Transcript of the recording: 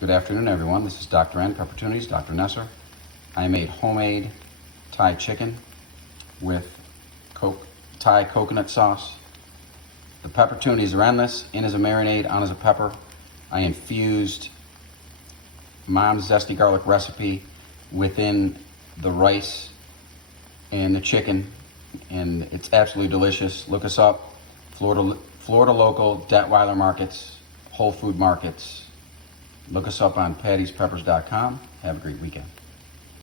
Good afternoon, everyone. This is Dr. N, Peppertunities, Dr. Nesser. I made homemade Thai chicken with Thai coconut sauce. The peppertunities are endless, in as a marinade, on as a pepper. I infused Mom's Zesty Garlic recipe within the rice and the chicken, and it's absolutely delicious. Look us up, Florida local, Detweiler markets, Whole Food markets. Look us up on pattyspeppers.com. Have a great weekend.